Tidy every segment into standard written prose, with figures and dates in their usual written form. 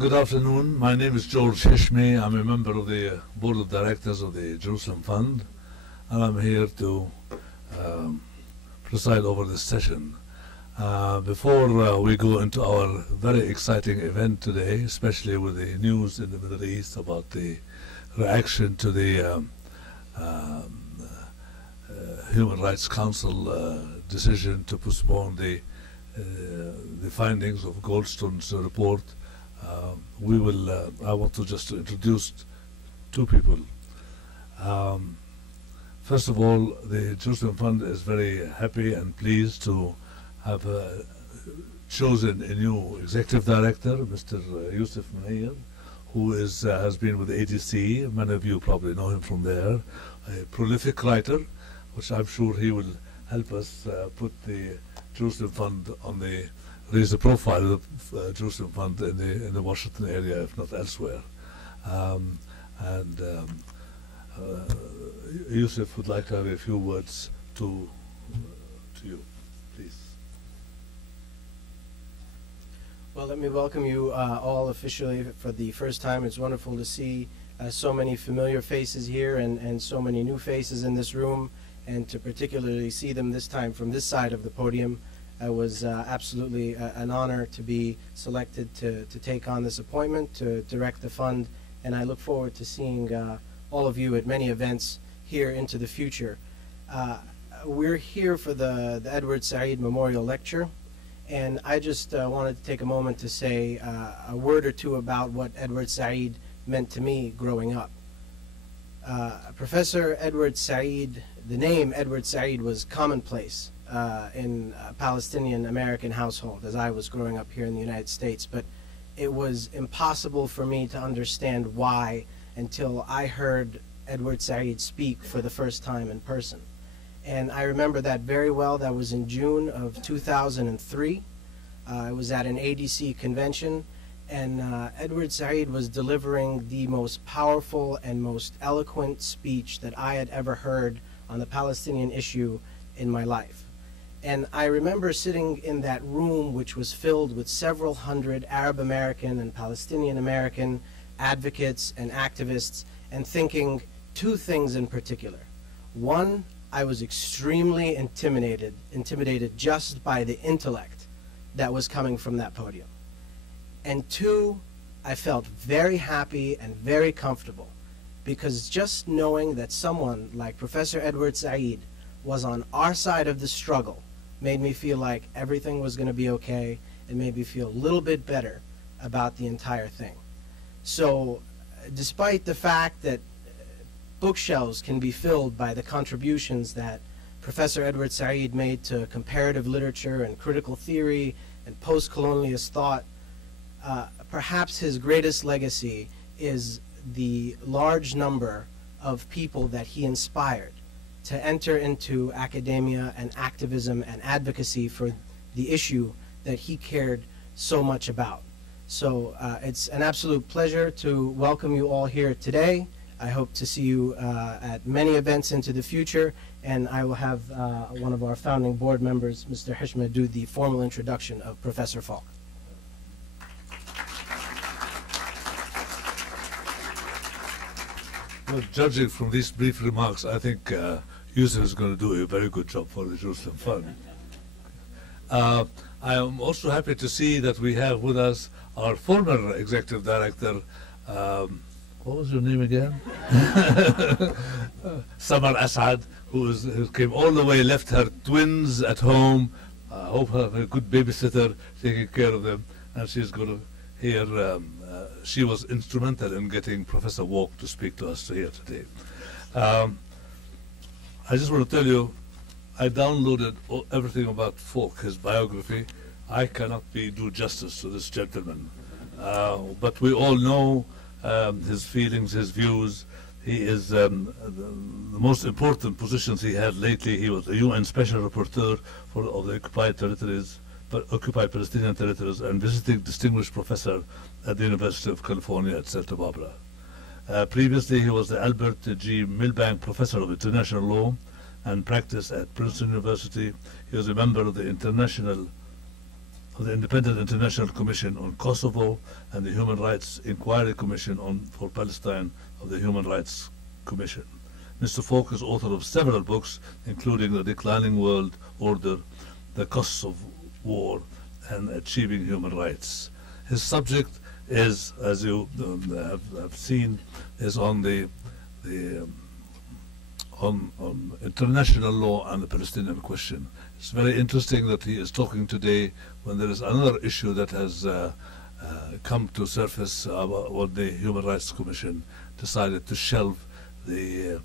Good afternoon. My name is George Hishmi. I'm a member of the Board of Directors of the Jerusalem Fund, and I'm here to preside over this session. Before we go into our very exciting event today, especially with the news in the Middle East about the reaction to the Human Rights Council decision to postpone the findings of Goldstone's report, I want to just introduce two people. First of all, the Jerusalem Fund is very happy and pleased to have chosen a new executive director, Mr. Yusuf Munayir, who has been with the ADC. Many of you probably know him from there. A prolific writer, which I'm sure he will help us put the Jerusalem Fund raise the profile of the Jerusalem Fund in the Washington area, if not elsewhere. Yusuf would like to have a few words to you, please. Well, let me welcome you all officially for the first time. It's wonderful to see so many familiar faces here and so many new faces in this room, and to particularly see them this time from this side of the podium. It was absolutely an honor to be selected to take on this appointment, to direct the fund, and I look forward to seeing all of you at many events here into the future. We're here for the Edward Said Memorial Lecture, and I just wanted to take a moment to say a word or two about what Edward Said meant to me growing up. Professor Edward Said, the name Edward Said was commonplace in a Palestinian American household as I was growing up here in the United States, but it was impossible for me to understand why until I heard Edward Said speak for the first time in person. And I remember that very well. That was in June of 2003. I was at an ADC convention, and Edward Said was delivering the most powerful and most eloquent speech that I had ever heard on the Palestinian issue in my life. And I remember sitting in that room, which was filled with several hundred Arab American and Palestinian American advocates and activists, and thinking two things in particular. One, I was extremely intimidated just by the intellect that was coming from that podium. And two, I felt very happy and very comfortable, because just knowing that someone like Professor Edward Said was on our side of the struggle made me feel like everything was going to be okay, and made me feel a little bit better about the entire thing. So despite the fact that bookshelves can be filled by the contributions that Professor Edward Said made to comparative literature and critical theory and post-colonialist thought, perhaps his greatest legacy is the large number of people that he inspired to enter into academia and activism and advocacy for the issue that he cared so much about. So it's an absolute pleasure to welcome you all here today. I hope to see you at many events into the future, and I will have one of our founding board members, Mr. Hishma, do the formal introduction of Professor Falk. Well, judging from these brief remarks, I think Yusuf is going to do a very good job for the Jerusalem Fund. I am also happy to see that we have with us our former executive director, what was your name again? Samar Asad, who came all the way, left her twins at home. I hope her a good babysitter taking care of them, and she's going to hear. She was instrumental in getting Professor Falk to speak to us here today. I just want to tell you, I downloaded everything about Falk, his biography. I cannot do justice to this gentleman, but we all know his feelings, his views. He is the most important positions he had lately. He was the UN Special Rapporteur of the occupied territories, occupied Palestinian territories, and visiting distinguished professor at the University of California at Santa Barbara. Previously, he was the Albert G. Milbank Professor of International Law and practiced at Princeton University. He was a member of the International of the Independent International Commission on Kosovo and the Human Rights Inquiry Commission for Palestine of the Human Rights Commission. Mr. Falk is author of several books, including The Declining World Order, The Costs of War, and Achieving Human Rights. His subject is, as you have seen, is on on international law and the Palestinian question. It's very interesting that he is talking today when there is another issue that has come to surface about what the Human Rights Commission decided to shelve the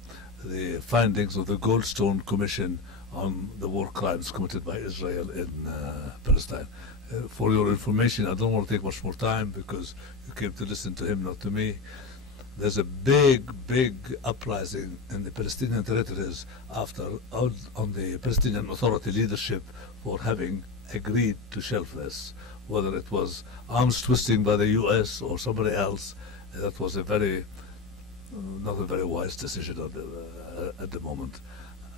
findings of the Goldstone Commission on the war crimes committed by Israel in Palestine. For your information, I don't want to take much more time because you came to listen to him, not to me. There's a big uprising in the Palestinian territories on the Palestinian Authority leadership for having agreed to shelve this. Whether it was arms twisting by the US or somebody else, that was not a very wise decision at the moment.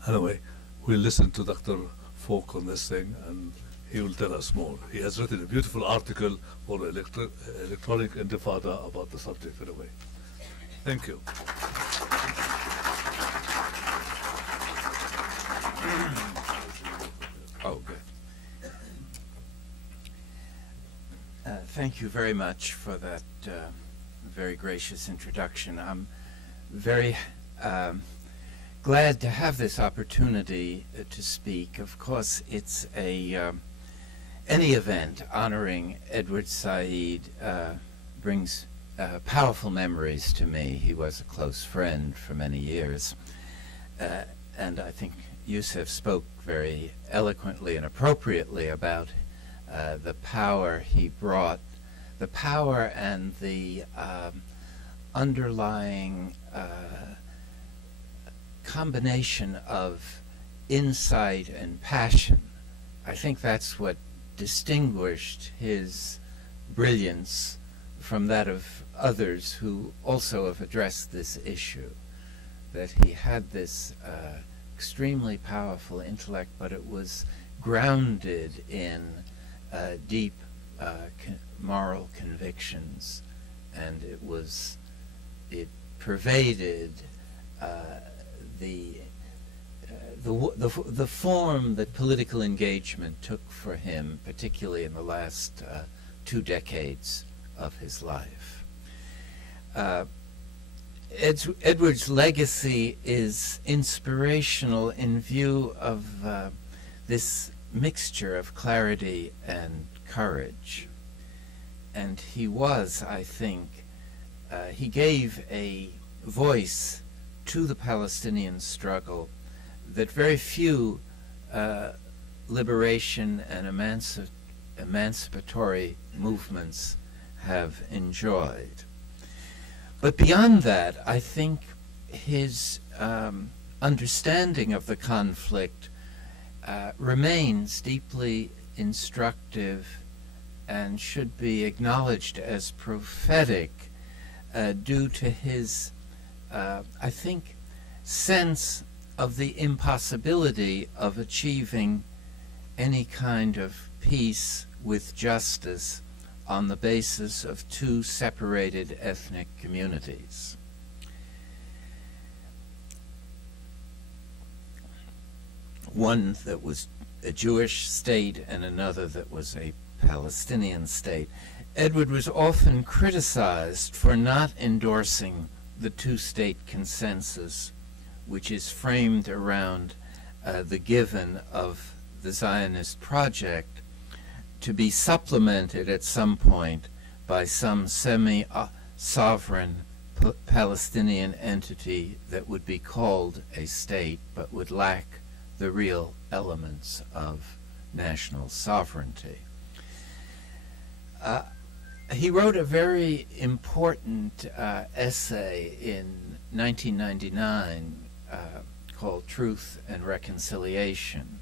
Anyway, we'll listen to Dr. Falk on this thing, and he will tell us more. He has written a beautiful article for Electronic Intifada about the subject anyway. Thank you. Oh, good. Thank you very much for that very gracious introduction. I'm very glad to have this opportunity to speak. Of course, it's any event honoring Edward Said brings powerful memories to me. He was a close friend for many years, and I think Yusuf spoke very eloquently and appropriately about the power he brought, the power and the underlying combination of insight and passion. I think that's what distinguished his brilliance from that of others who also have addressed this issue, that he had this extremely powerful intellect, but it was grounded in deep moral convictions, and it pervaded the form that political engagement took for him, particularly in the last 2 decades of his life. Edward's legacy is inspirational in view of this mixture of clarity and courage. And he was, I think, he gave a voice to the Palestinian struggle that very few liberation and emancipatory movements have enjoyed. But beyond that, I think his understanding of the conflict remains deeply instructive and should be acknowledged as prophetic due to his, I think, sense of the impossibility of achieving any kind of peace with justice on the basis of 2 separated ethnic communities. One that was a Jewish state and another that was a Palestinian state. Edward was often criticized for not endorsing the 2-state consensus, which is framed around the given of the Zionist project, to be supplemented at some point by some semi-sovereign Palestinian entity that would be called a state but would lack the real elements of national sovereignty. He wrote a very important essay in 1999 called Truth and Reconciliation,